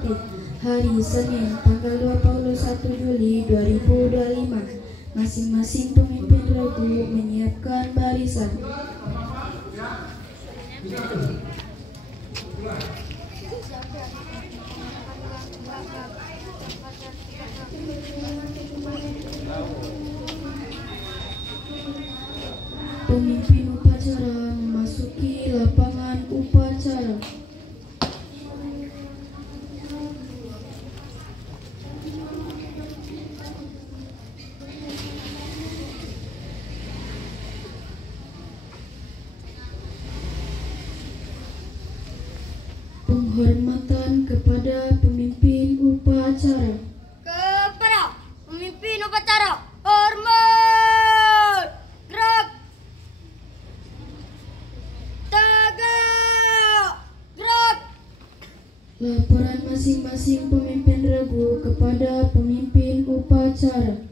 Putih hari Senin tanggal 21 Juli 2025. Masing-masing pemimpin regu menyiapkan barisan. Pemimpin upacara memasuki lapangan upacara. Penghormatan kepada pemimpin upacara. Kepada pemimpin upacara, hormat, gerak, tegak, gerak. Laporan masing-masing pemimpin regu kepada pemimpin upacara.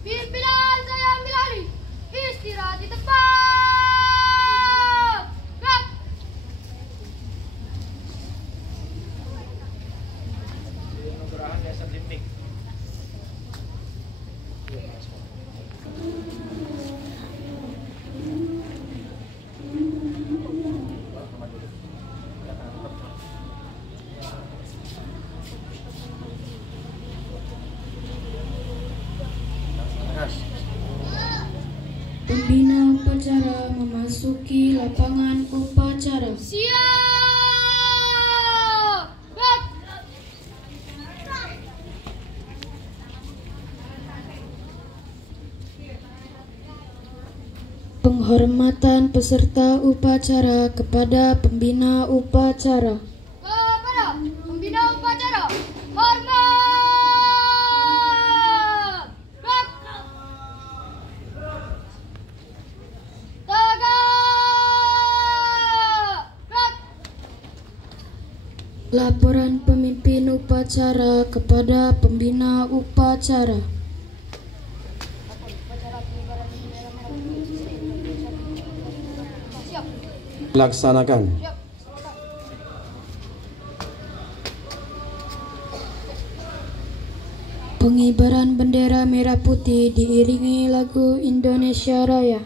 Pimpinan saya ambil alih. Istirahat di tempat. Gerak. Pembina upacara memasuki lapangan upacara. Siap. Gerak. Penghormatan peserta upacara kepada pembina upacara. Kepada pembina upacara, hormat, gerak, tegak, gerak. Laporan pemimpin upacara kepada pembina upacara. Siap. Laksanakan. Siap. Pengibaran bendera merah putih diiringi lagu Indonesia Raya.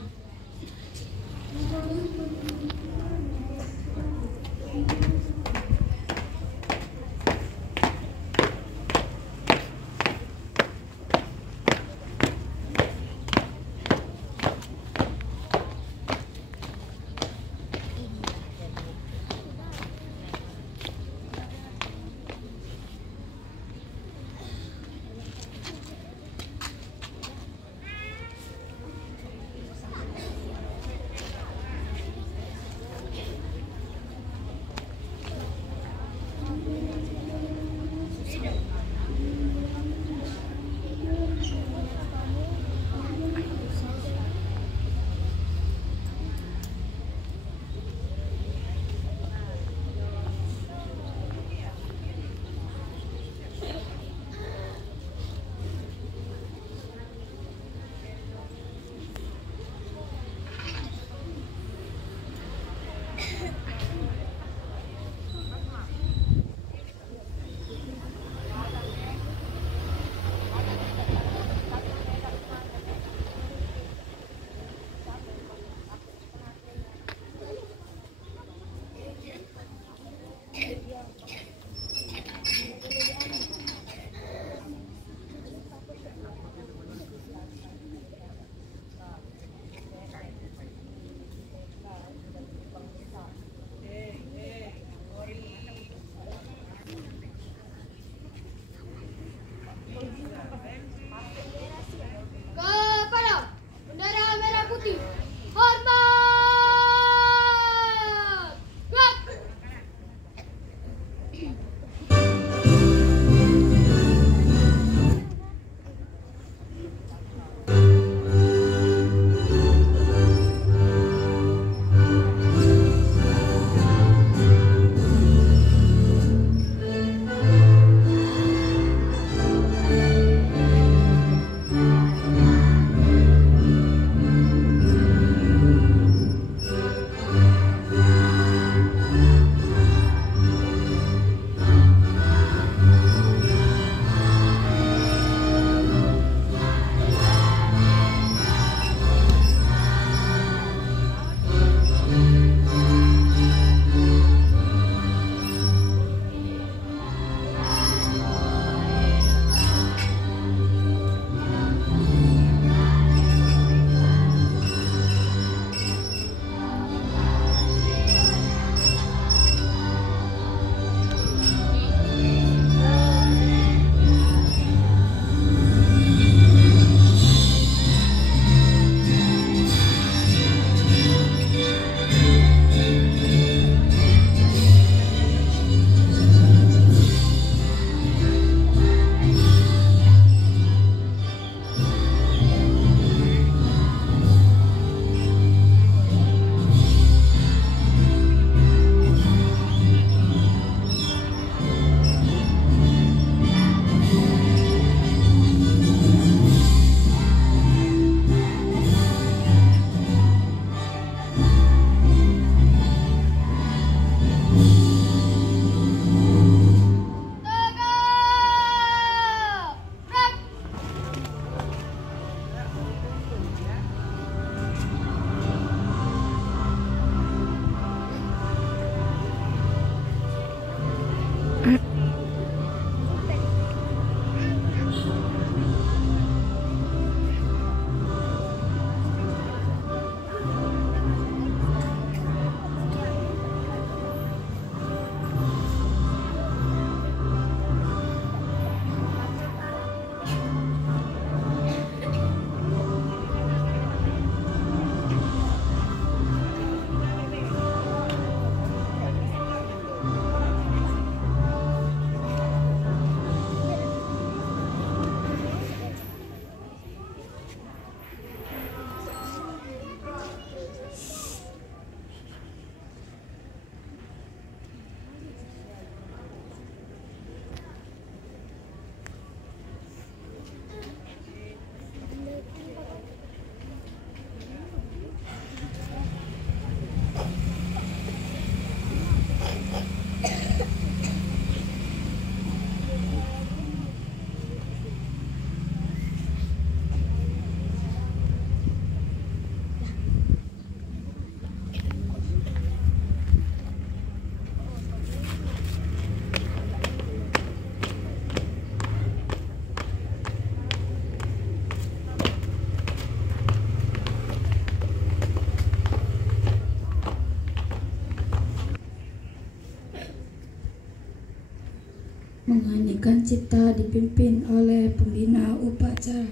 mengheningkan cipta dipimpin oleh pembina upacara.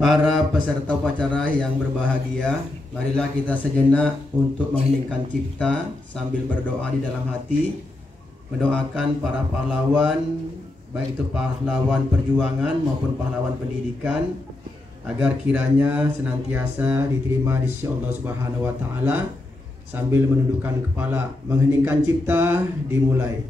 Para peserta upacara yang berbahagia, marilah kita sejenak untuk mengheningkan cipta sambil berdoa di dalam hati, mendoakan para pahlawan, baik itu pahlawan perjuangan maupun pahlawan pendidikan, agar kiranya senantiasa diterima di sisi Allah Subhanahu wa taala. Sambil menundukkan kepala, mengheningkan cipta dimulai.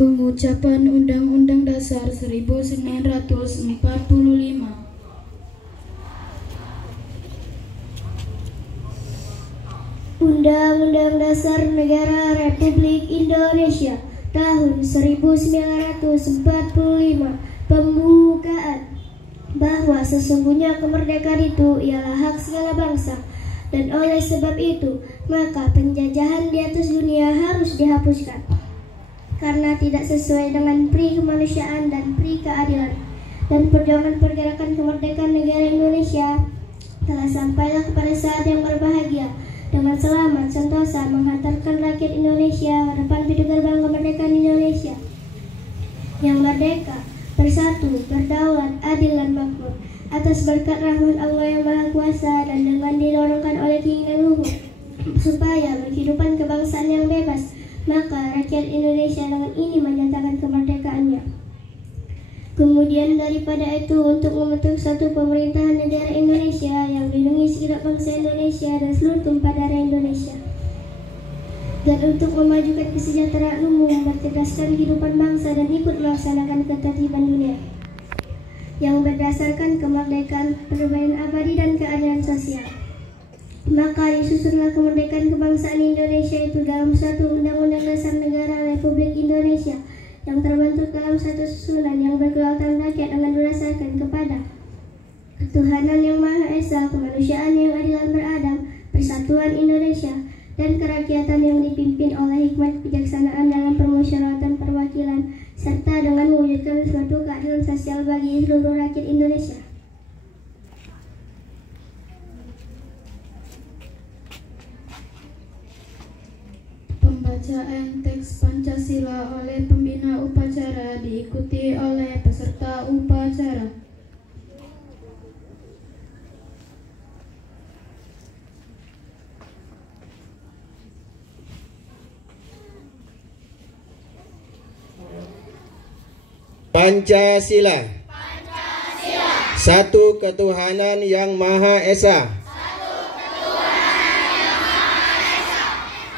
Pengucapan Undang-Undang Dasar 1945. Undang-Undang Dasar Negara Republik Indonesia tahun 1945 pembukaan bahwa sesungguhnya kemerdekaan itu ialah hak segala bangsa, dan oleh sebab itu maka penjajahan di atas dunia harus dihapuskan karena tidak sesuai dengan pri kemanusiaan dan pri keadilan. Dan perjuangan pergerakan kemerdekaan negara Indonesia telah sampailah kepada saat yang berbahagia, dengan selamat sentosa menghantarkan rakyat Indonesia ke depan pintu gerbang kemerdekaan Indonesia yang merdeka, bersatu, berdaulat, adil dan makmur atas berkat rahmat Allah yang Maha Kuasa, dan dengan didorongkan oleh keinginan luhur supaya berkehidupan kebangsaan yang bebas, maka rakyat Indonesia dengan ini menyatakan kemerdekaannya. Kemudian daripada itu, untuk membentuk satu pemerintahan negara Indonesia yang melindungi segenap bangsa Indonesia dan seluruh tumpah darah Indonesia, dan untuk memajukan kesejahteraan umum, mencerdaskan kehidupan bangsa dan ikut melaksanakan ketertiban dunia yang berdasarkan kemerdekaan, perdamaian abadi dan keadilan sosial. Maka disusunlah kemerdekaan kebangsaan Indonesia itu dalam satu Undang-Undang Dasar Negara Republik Indonesia yang terbentuk dalam satu susunan yang berkedaulatan rakyat dengan berdasarkan kepada ketuhanan yang Maha Esa, kemanusiaan yang adil dan beradab, persatuan Indonesia, dan kerakyatan yang dipimpin oleh hikmat kebijaksanaan dalam permusyawaratan perwakilan, serta dengan mewujudkan suatu keadilan sosial bagi seluruh rakyat Indonesia. Pembacaan teks Pancasila oleh pembina upacara diikuti oleh peserta upacara. Pancasila. Satu ketuhanan yang Maha Esa.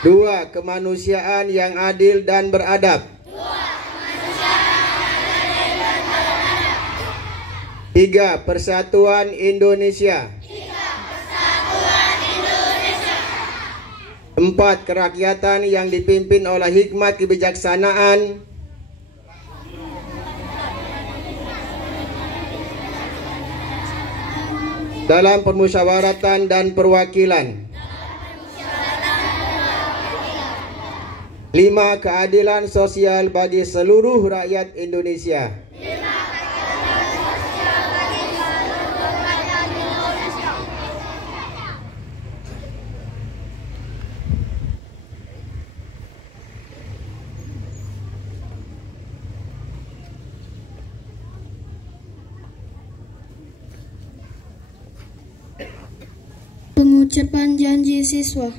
Dua, kemanusiaan yang adil dan beradab. 3. Persatuan Indonesia. 4. Kerakyatan yang dipimpin oleh hikmat kebijaksanaan. Dalam permusyawaratan dan perwakilan. 5. Keadilan sosial bagi seluruh rakyat Indonesia. 5. Pengucapan janji siswa.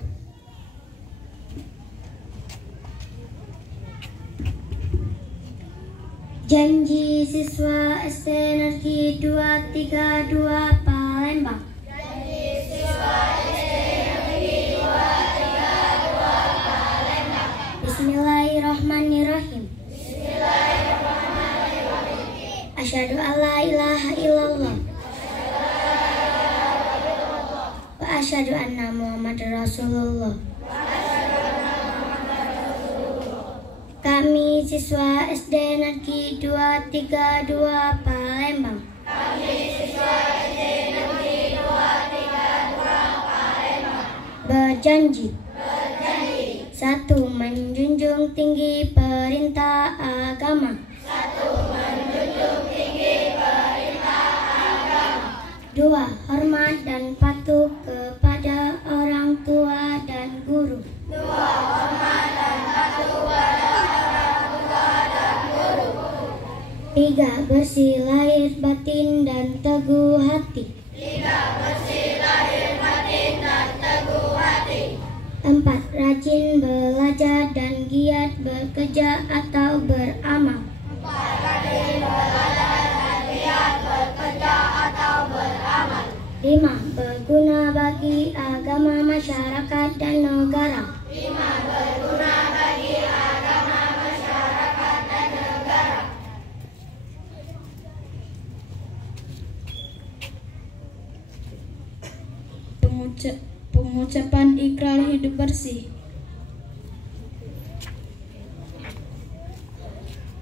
Janji siswa SD Negeri 232 Palembang. Janji siswa SD Negeri 232 Palembang. Bismillahirrahmanirrahim. Asyhadu an la ilaha illallah. Wa asyhadu anna Muhammadar Rasulullah. Kami siswa SD Negeri 232 Palembang. Berjanji. 1. Menjunjung tinggi perintah agama. 2. Hormat dan patuh kepada orang tua dan guru. 3. Bersih lahir batin dan teguh hati. 4. Rajin belajar dan giat bekerja atau beramal. 5. Berguna bagi agama, masyarakat, dan negara. Pengucapan ikrar hidup bersih.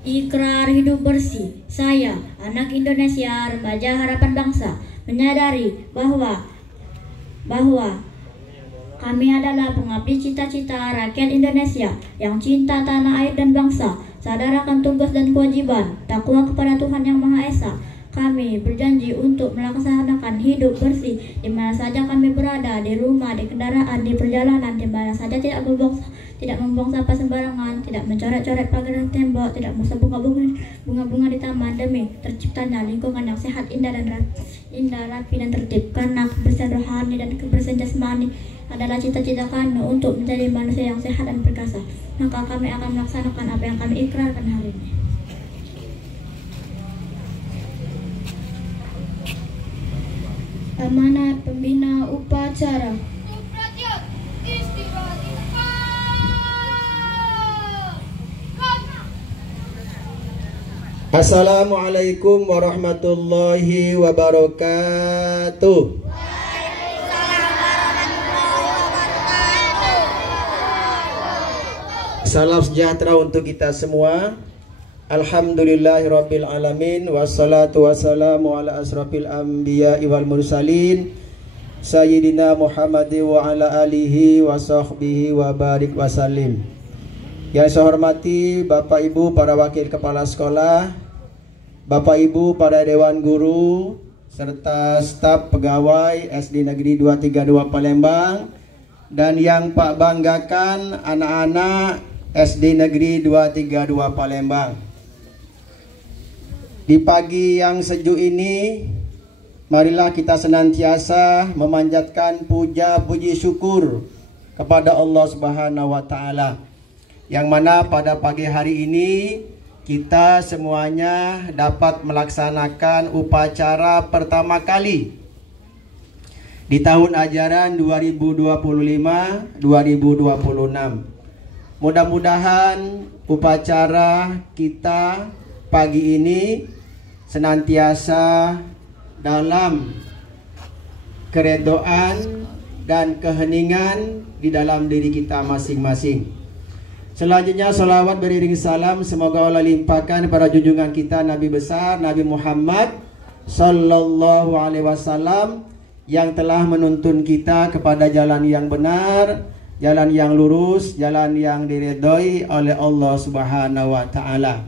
Ikrar hidup bersih. Saya, anak Indonesia, remaja harapan bangsa, menyadari bahwa kami adalah pengabdi cita-cita rakyat Indonesia yang cinta tanah air dan bangsa, sadar akan tugas dan kewajiban, takwa kepada Tuhan Yang Maha Esa. Kami berjanji untuk melaksanakan hidup bersih di mana saja kami berada, di rumah, di kendaraan, di perjalanan, di mana saja tidak membuang sampah sembarangan, tidak mencoret-coret pagar dan tembok, tidak merusak bunga-bunga di taman, demi terciptanya lingkungan yang sehat, indah, rapi dan tertib. Karena kebersihan rohani dan kebersihan jasmani adalah cita-cita kami untuk menjadi manusia yang sehat dan perkasa, maka kami akan melaksanakan apa yang kami ikrarkan hari ini. Amanat pembina upacara. Suprajat, istirahat di tempat. Assalamualaikum warahmatullahi wabarakatuh. Salam sejahtera untuk kita semua. Alhamdulillahirabbil alamin, wassalatu wassalamu ala asrafil anbiya'i wal mursalin sayyidina Muhammad wa ala alihi wa sahbihi wa barik wasallim. Yang saya hormati Bapak Ibu para wakil kepala sekolah, Bapak Ibu para dewan guru serta staf pegawai SD Negeri 232 Palembang, dan yang Pak banggakan anak-anak SD Negeri 232 Palembang. Di pagi yang sejuk ini, marilah kita senantiasa memanjatkan puja puji syukur kepada Allah Subhanahu wa taala, yang mana pada pagi hari ini kita semuanya dapat melaksanakan upacara pertama kali di tahun ajaran 2025-2026. Mudah-mudahan upacara kita pagi ini senantiasa dalam keredoan dan keheningan di dalam diri kita masing-masing. Selanjutnya salawat beriring salam semoga Allah limpahkan pada junjungan kita Nabi besar Nabi Muhammad sallallahu alaihi wasallam yang telah menuntun kita kepada jalan yang benar, jalan yang lurus, jalan yang diridhoi oleh Allah Subhanahu wa taala.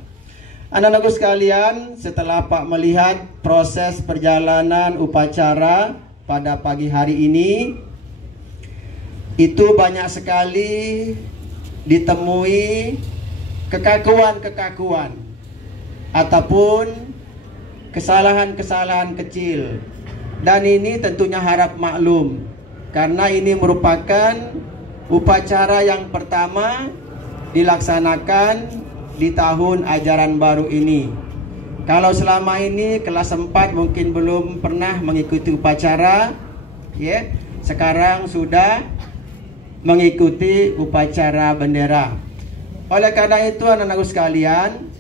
Anak-anakku sekalian, setelah Pak melihat proses perjalanan upacara pada pagi hari ini, itu banyak sekali ditemui kekakuan-kekakuan ataupun kesalahan-kesalahan kecil. Dan ini tentunya harap maklum, karena ini merupakan upacara yang pertama dilaksanakan di tahun ajaran baru ini. Kalau selama ini kelas 4 mungkin belum pernah mengikuti upacara, ya, sekarang sudah mengikuti upacara bendera. Oleh karena itu anak-anakku sekalian,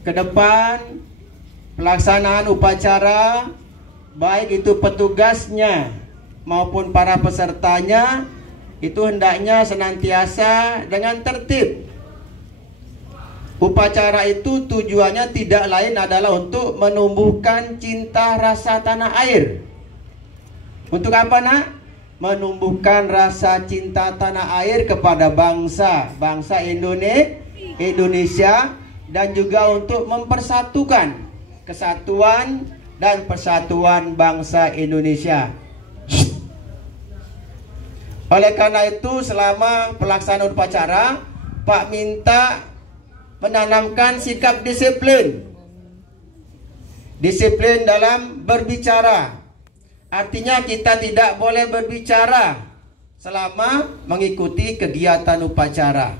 ke depan pelaksanaan upacara, baik itu petugasnya maupun para pesertanya, itu hendaknya senantiasa dengan tertib. Upacara itu tujuannya tidak lain adalah untuk menumbuhkan cinta rasa tanah air. Untuk apa, nak? Menumbuhkan rasa cinta tanah air kepada bangsa Indonesia, dan juga untuk mempersatukan kesatuan dan persatuan bangsa Indonesia. Oleh karena itu, selama pelaksanaan upacara, Pak minta menanamkan sikap disiplin. Disiplin dalam berbicara. Artinya kita tidak boleh berbicara selama mengikuti kegiatan upacara.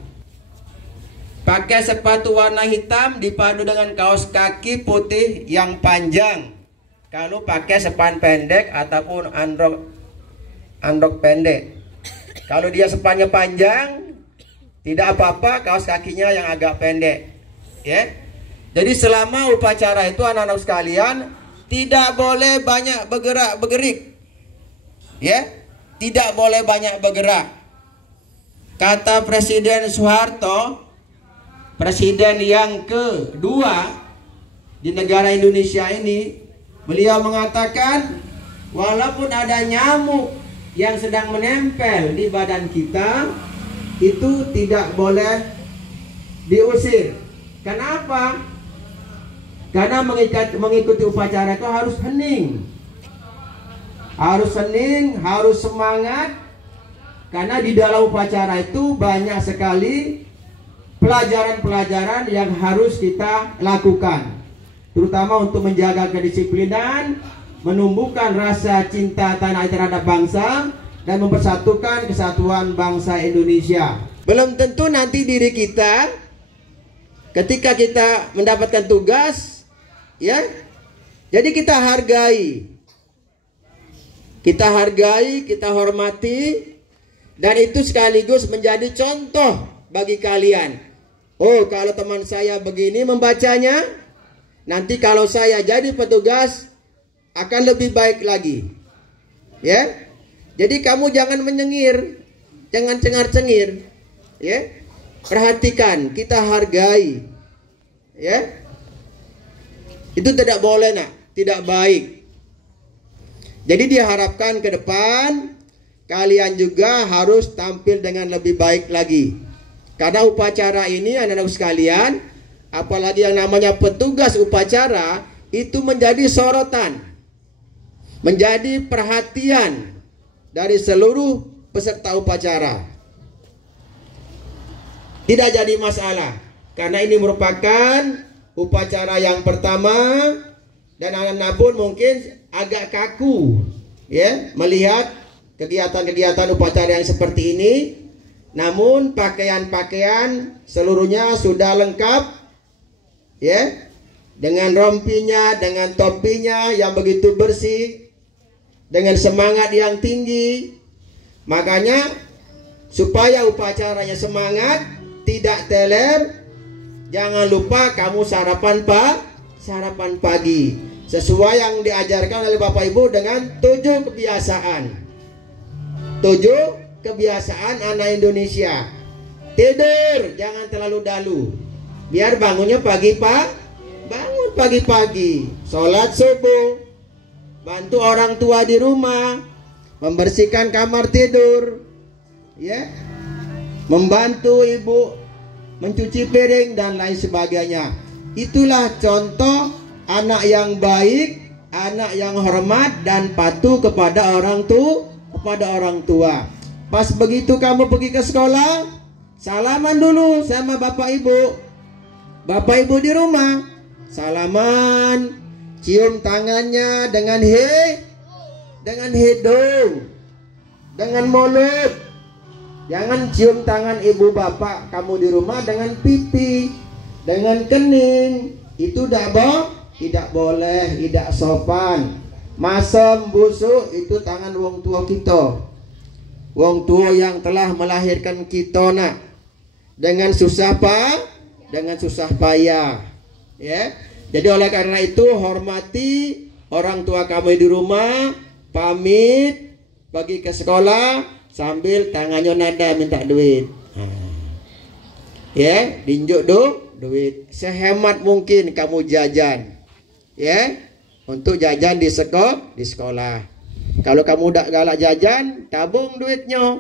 Pakai sepatu warna hitam dipadu dengan kaos kaki putih yang panjang. Kalau pakai sepan pendek ataupun androk pendek. Kalau dia sepannya panjang, tidak apa-apa, kaos kakinya yang agak pendek, ya. Jadi selama upacara itu anak-anak sekalian tidak boleh banyak bergerak-bergerik, ya. Tidak boleh banyak bergerak. Kata Presiden Soeharto, presiden yang kedua di negara Indonesia ini, beliau mengatakan walaupun ada nyamuk yang sedang menempel di badan kita, itu tidak boleh diusir. Kenapa? Karena mengikuti upacara itu harus hening. Harus hening, harus semangat. Karena di dalam upacara itu banyak sekali pelajaran-pelajaran yang harus kita lakukan. Terutama untuk menjaga kedisiplinan, menumbuhkan rasa cinta tanah air terhadap bangsa, dan mempersatukan kesatuan bangsa Indonesia. Belum tentu nanti diri kita ketika kita mendapatkan tugas, ya. Jadi kita hargai. Kita hormati, dan itu sekaligus menjadi contoh bagi kalian. Oh, kalau teman saya begini membacanya, nanti kalau saya jadi petugas akan lebih baik lagi. Ya. Jadi kamu jangan menyengir, jangan cengar-cengir, ya. Perhatikan, kita hargai, ya. Itu tidak boleh, nak, tidak baik. Jadi diharapkan ke depan kalian juga harus tampil dengan lebih baik lagi. Karena upacara ini anak-anak sekalian, apalagi yang namanya petugas upacara, itu menjadi sorotan, menjadi perhatian dari seluruh peserta upacara. Tidak jadi masalah, karena ini merupakan upacara yang pertama, dan anak-anak pun mungkin agak kaku, ya, melihat kegiatan-kegiatan upacara yang seperti ini. Namun pakaian-pakaian seluruhnya sudah lengkap, ya, dengan rompinya, dengan topinya yang begitu bersih, dengan semangat yang tinggi. Makanya supaya upacaranya semangat, tidak teler, jangan lupa kamu sarapan pagi. sesuai yang diajarkan oleh Bapak Ibu dengan 7 kebiasaan. 7 kebiasaan anak Indonesia. Tidur jangan terlalu dalu. Biar bangunnya bangun pagi-pagi, sholat subuh, bantu orang tua di rumah, membersihkan kamar tidur, ya, membantu ibu mencuci piring dan lain sebagainya. Itulah contoh anak yang baik, anak yang hormat dan patuh kepada orang tua. Pas begitu kamu pergi ke sekolah, salaman dulu sama bapak ibu. Bapak ibu di rumah, salaman, cium tangannya dengan hidung, dengan mulut. Jangan cium tangan ibu bapak kamu di rumah dengan pipi, dengan kening. Itu tidak boleh, tidak sopan. Masam busuk itu tangan wong tua kita, wong tua yang telah melahirkan kita nak. Dengan susah payah, ya. Jadi oleh karena itu hormati orang tua kamu di rumah, pamit pergi ke sekolah sambil tangannya nada minta duit. Ya, dinjuk duit. Sehemat mungkin kamu jajan. Ya, untuk jajan di sekolah. Kalau kamu udah galak jajan, tabung duitnya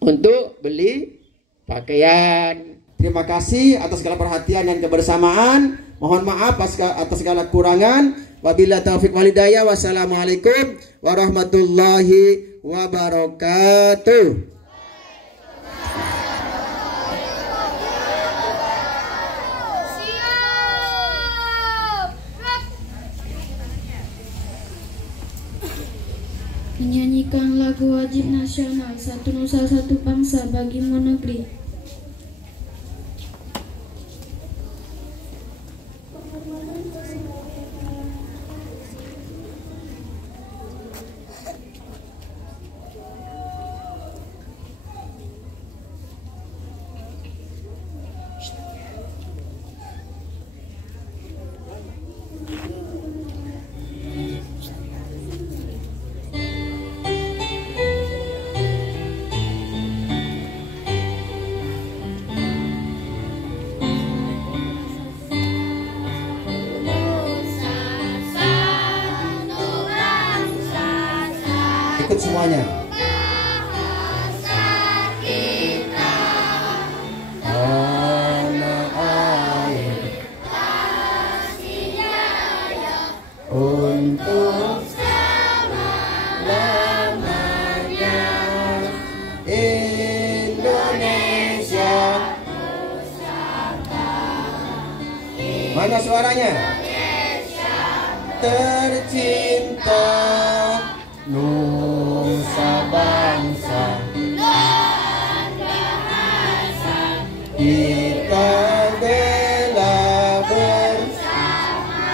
untuk beli pakaian. Terima kasih atas segala perhatian dan kebersamaan. Mohon maaf atas segala kekurangan. Wabillahi taufiq walhidayah. Wassalamualaikum warahmatullahi wabarakatuh. Menyanyikan lagu wajib nasional Satu Nusa Satu Bangsa Bagimu Negeri. Ikut semuanya. Tanah air untuk selamanya Indonesia. Mana suaranya? Tercinta Nusa bangsa dan bahasa kita bela bersama.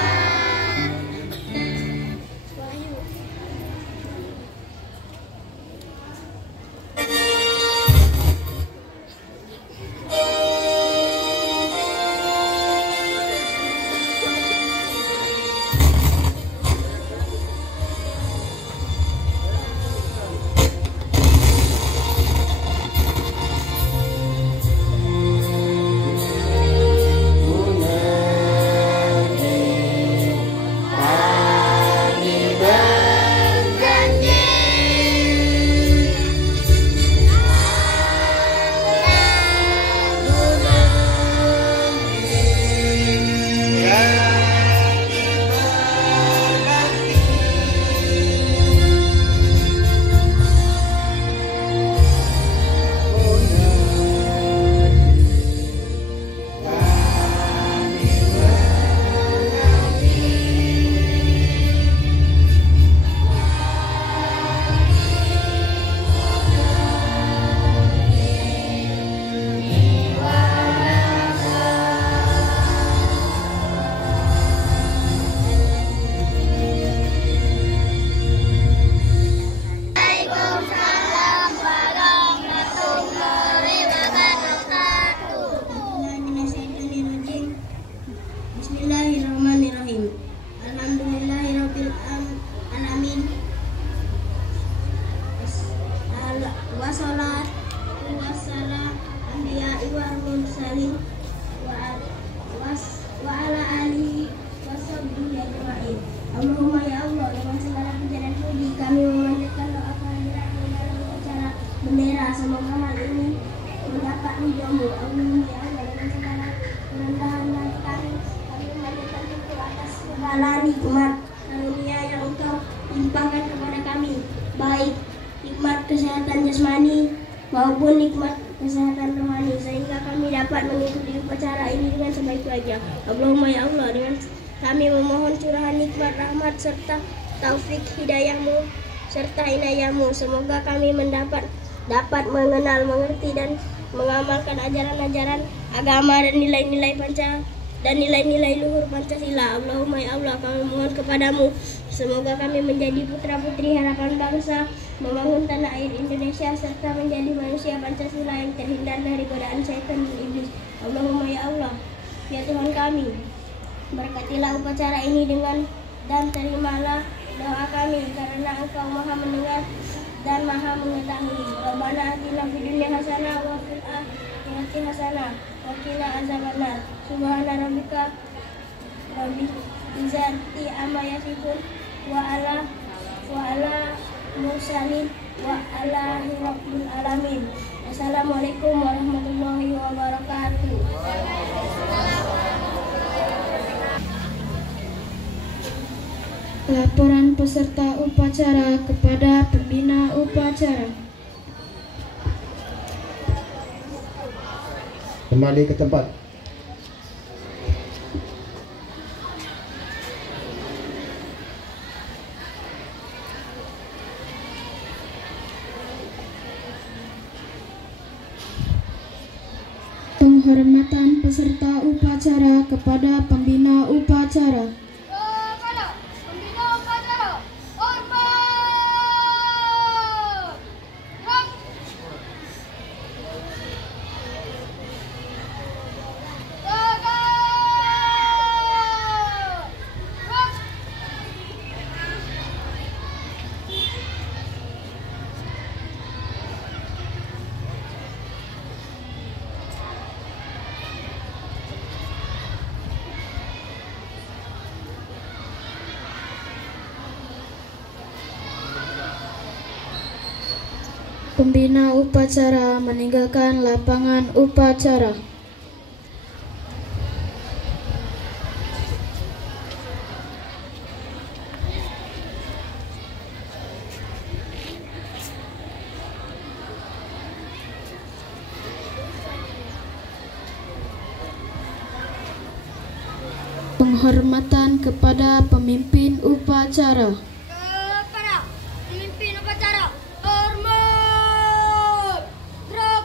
wassalatu wassalam anbiya'i wal mursalin wa ala alihi washabbihi ajma'in. Allahumma ya Allah, dengan segala puja dan puji kami memanjatkan doa kehadiratmu dalam acara bendera. Semoga hal ini mendapat ridhomu. Allahumma ya Allah, dengan segala kerendahan dan kami memanjatkan syukur atas segala nikmat karunia yang Engkau limpahkan kepada kami, baik nikmat kesehatan jasmani maupun nikmat kesehatan rohani, sehingga kami dapat mengikuti upacara ini dengan sebaik-baiknya. Allahumma ya Allah, dengan kami memohon curahan nikmat rahmat serta taufik hidayahmu serta inayahmu. Semoga kami dapat mengenal, mengerti dan mengamalkan ajaran-ajaran agama dan nilai-nilai luhur Pancasila. Allahumma ya Allah, kami mohon kepadamu, semoga kami menjadi putra-putri harapan bangsa, membangun tanah air Indonesia, serta menjadi manusia Pancasila yang terhindar dari godaan setan dan iblis. Allahumma ya Allah, ya Tuhan kami, berkatilah upacara ini dan terimalah doa kami, karena Engkau Maha mendengar dan Maha mengetahui. Rabbana atina fid dunya hasanah wa fil akhirati hasanah wa qina azabannar. Subhana rabbika rabbil izzati amma yasifun wa ala mursalin wa ala rabbil alamin. Assalamualaikum warahmatullahi wabarakatuh. Laporan peserta upacara kepada pembina upacara. Kembali ke tempat. Penghormatan peserta upacara kepada pembina upacara. Kepada pembina upacara, hormat. Gerak. Tegak. Gerak. Pembina upacara meninggalkan lapangan upacara. Penghormatan kepada pemimpin upacara. Kepada pemimpin upacara, hormat. Gerak.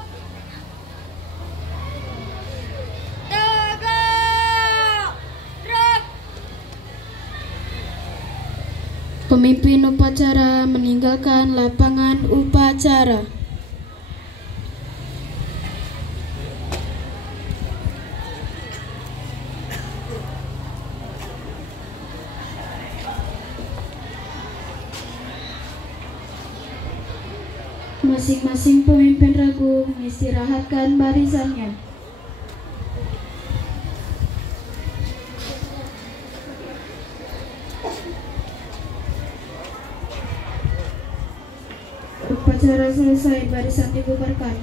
Tegak. Gerak. Pemimpin upacara meninggalkan lapangan upacara. Masing-masing pemimpin regu mengistirahatkan barisannya. Upacara selesai, barisan dibubarkan.